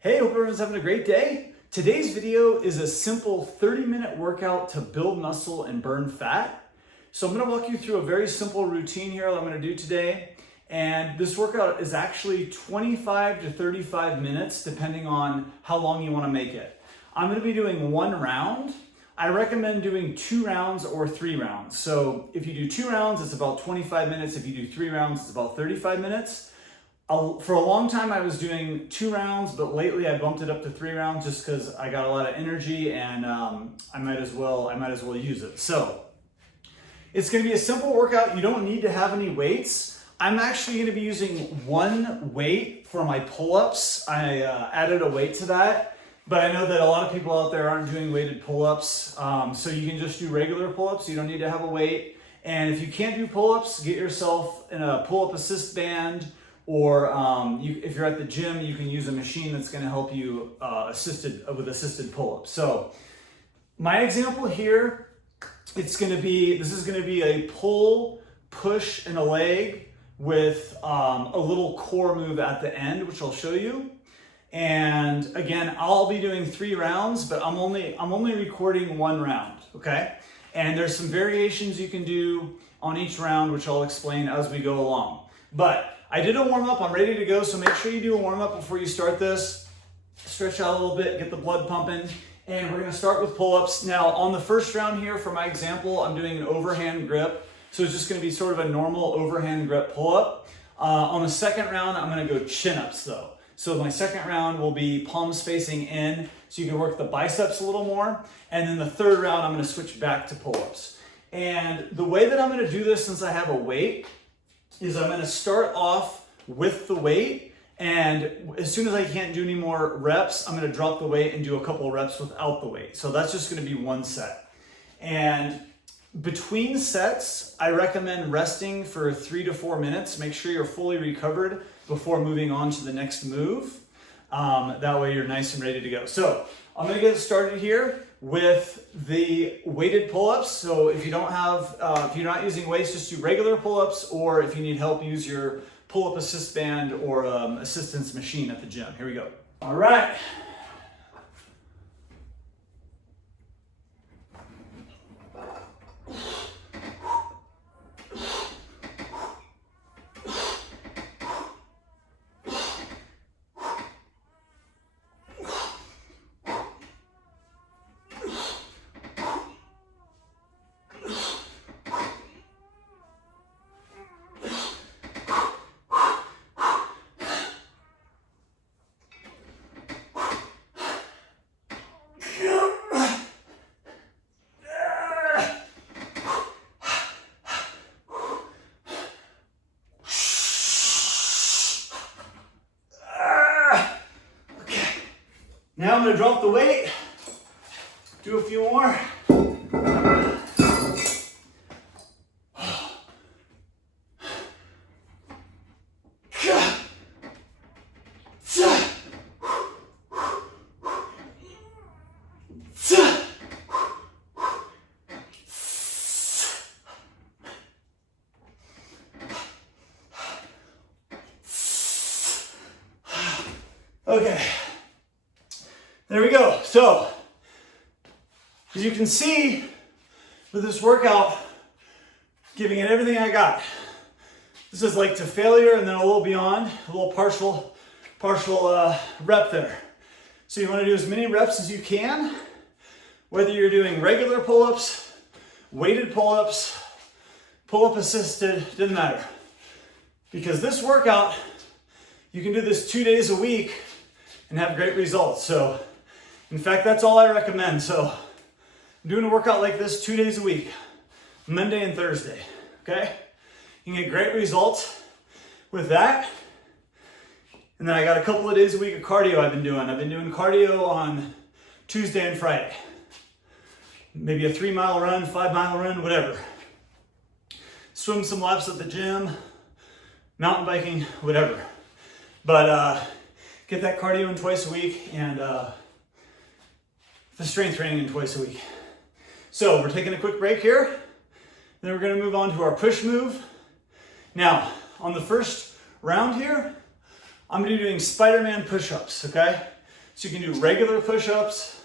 Hey, hope everyone's having a great day. Today's video is a simple 30-minute workout to build muscle and burn fat. So I'm gonna walk you through a very simple routine here that I'm gonna do today. And this workout is actually 25 to 35 minutes, depending on how long you wanna make it. I'm gonna be doing one round. I recommend doing 2 rounds or 3 rounds. So if you do 2 rounds, it's about 25 minutes. If you do 3 rounds, it's about 35 minutes. For a long time, I was doing 2 rounds, but lately I bumped it up to 3 rounds just because I got a lot of energy and I might as well use it. So it's going to be a simple workout. You don't need to have any weights. I'm actually going to be using one weight for my pull-ups. I added a weight to that, but I know that a lot of people out there aren't doing weighted pull-ups, so you can just do regular pull-ups. You don't need to have a weight. And if you can't do pull-ups, get yourself in a pull-up assist band. Or if you're at the gym, you can use a machine that's going to help you with assisted pull-ups. So my example here, this is going to be a pull, push, and a leg with a little core move at the end, which I'll show you. And again, I'll be doing 3 rounds, but I'm only recording 1 round, okay? And there's some variations you can do on each round, which I'll explain as we go along. But I did a warm-up, I'm ready to go, so make sure you do a warm-up before you start this. Stretch out a little bit, get the blood pumping, and we're gonna start with pull-ups. Now, on the first round here, for my example, I'm doing an overhand grip, so it's just gonna be sort of a normal overhand grip pull-up. On the second round, I'm gonna go chin-ups though. So my second round will be palms facing in, so you can work the biceps a little more, and then the third round, I'm gonna switch back to pull-ups. And the way that I'm gonna do this, since I have a weight, is I'm going to start off with the weight, and as soon as I can't do any more reps, I'm going to drop the weight and do a couple of reps without the weight. So that's just going to be 1 set. And between sets, I recommend resting for 3 to 4 minutes. Make sure you're fully recovered before moving on to the next move. That way you're nice and ready to go. So I'm going to get started here with the weighted pull-ups. So if you don't have, if you're not using weights, just do regular pull-ups, or if you need help, use your pull-up assist band or assistance machine at the gym. Here we go. All right. Now I'm going to drop the weight, do a few more. Okay. There we go. So, as you can see with this workout, giving it everything I got. This is like to failure and then a little beyond, a little partial rep there. So you want to do as many reps as you can, whether you're doing regular pull-ups, weighted pull-ups, pull-up assisted, doesn't matter. Because this workout, you can do this 2 days a week and have great results. So, in fact, that's all I recommend. So I'm doing a workout like this 2 days a week, Monday and Thursday, okay? You can get great results with that. And then I got a couple of days a week of cardio I've been doing. I've been doing cardio on Tuesday and Friday. Maybe a 3-mile run, 5-mile run, whatever. Swim some laps at the gym, mountain biking, whatever. But get that cardio in twice a week, and the strength training in twice a week. So we're taking a quick break here. Then we're gonna move on to our push move. Now, on the first round here, I'm gonna be doing Spider-Man push-ups, okay? So you can do regular push-ups.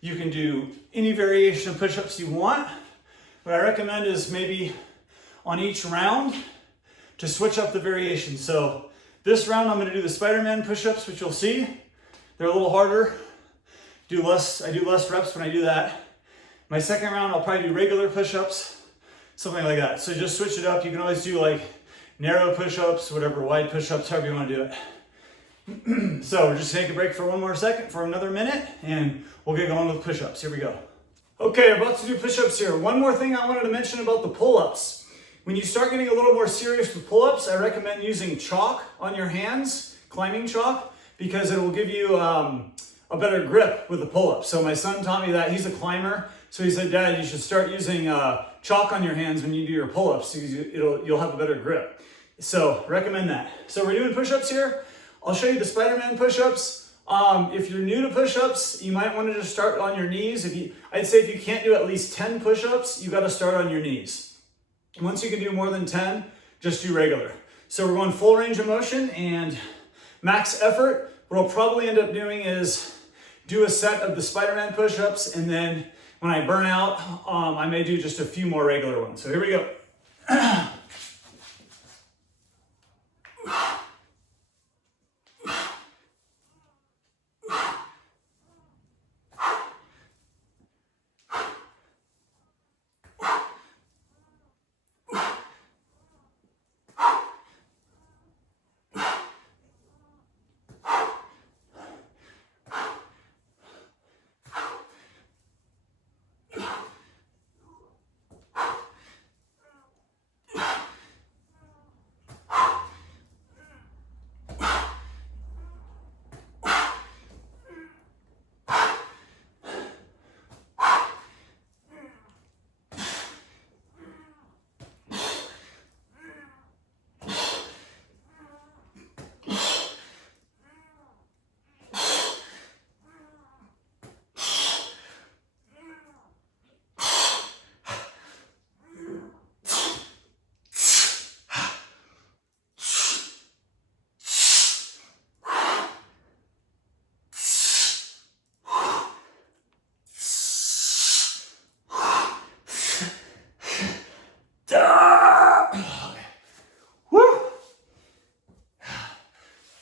You can do any variation of push-ups you want. What I recommend is maybe on each round to switch up the variation. So this round I'm gonna do the Spider-Man push-ups, which you'll see. They're a little harder. I do less reps when I do that. My second round, I'll probably do regular push-ups, something like that. So just switch it up. You can always do like narrow push-ups, whatever, wide push-ups, however you wanna do it. So we're just gonna take a break for one more second, for another minute, and we'll get going with push-ups. Here we go. Okay, I'm about to do push-ups here. One more thing I wanted to mention about the pull-ups. When you start getting a little more serious with pull-ups, I recommend using chalk on your hands, climbing chalk, because it will give you a better grip with the pull-ups. So my son taught me that. He's a climber. So he said, Dad, you should start using chalk on your hands when you do your pull-ups because you'll have a better grip. So recommend that. So we're doing push-ups here. I'll show you the Spider-Man push-ups. If you're new to push-ups, you might want to just start on your knees. I'd say if you can't do at least 10 push-ups, you got to start on your knees. Once you can do more than 10, just do regular. So we're going full range of motion and max effort. What I'll probably end up doing is do a set of the Spider-Man push-ups, and then when I burn out, I may do just a few more regular ones. So here we go.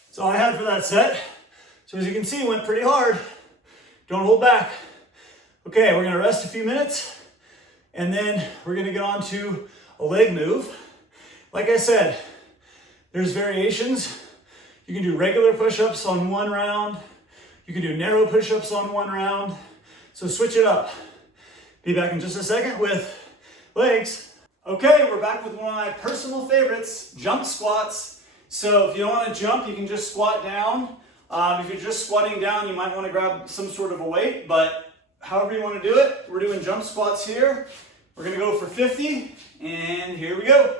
That's all I had for that set. So as you can see, it went pretty hard. Don't hold back. Okay, we're gonna rest a few minutes and then we're gonna get on to a leg move. Like I said, there's variations. You can do regular push-ups on one round. You can do narrow push-ups on one round. So switch it up. Be back in just a second with legs. Okay, we're back with one of my personal favorites, jump squats. So if you don't want to jump, you can just squat down. If you're just squatting down, you might want to grab some sort of a weight, but however you want to do it, we're doing jump squats here. We're going to go for 50, and here we go.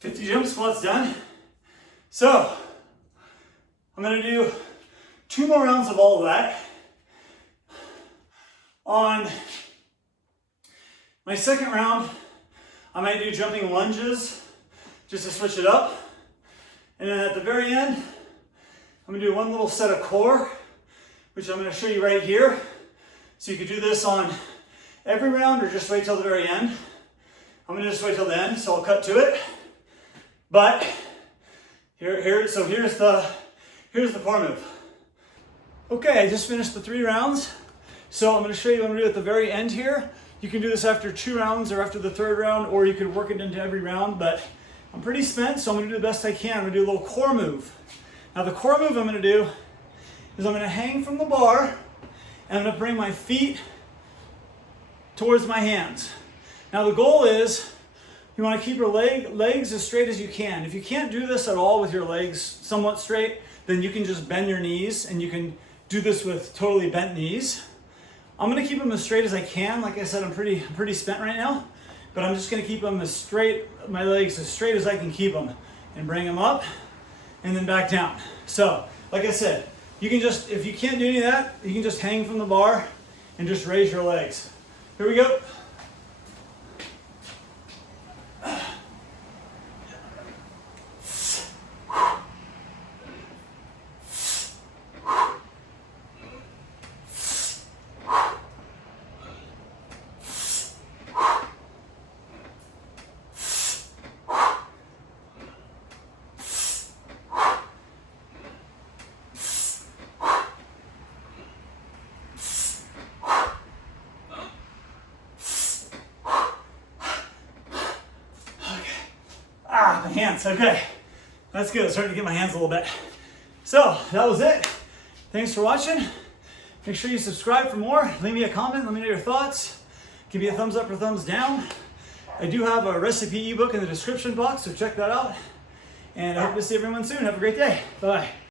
$50 jump squats done. So I'm gonna do 2 more rounds of all of that. On my second round, I might do jumping lunges just to switch it up. And then at the very end, I'm gonna do one little set of core, which I'm gonna show you right here. So you could do this on every round or just wait till the very end. I'm gonna just wait till the end, so I'll cut to it. But So here's the core move. Okay, I just finished the 3 rounds. So I'm gonna show you what I'm gonna do at the very end here. You can do this after 2 rounds or after the 3rd round, or you could work it into every round, but I'm pretty spent, so I'm gonna do the best I can. I'm gonna do a little core move. Now the core move I'm gonna do is I'm gonna hang from the bar, and I'm gonna bring my feet towards my hands. Now the goal is you wanna keep your legs as straight as you can. If you can't do this at all with your legs somewhat straight, then you can just bend your knees, and you can do this with totally bent knees. I'm gonna keep them as straight as I can. Like I said, I'm pretty spent right now, but I'm just gonna keep them as straight, my legs as straight as I can keep them, and bring them up and then back down. So, like I said, you can just, if you can't do any of that, you can just hang from the bar and just raise your legs. Here we go. My hands, okay. That's good, starting to get my hands a little bit. So, that was it. Thanks for watching. Make sure you subscribe for more. Leave me a comment, let me know your thoughts. Give me a thumbs up or thumbs down. I do have a recipe ebook in the description box, so check that out. And I hope to see everyone soon. Have a great day. Bye.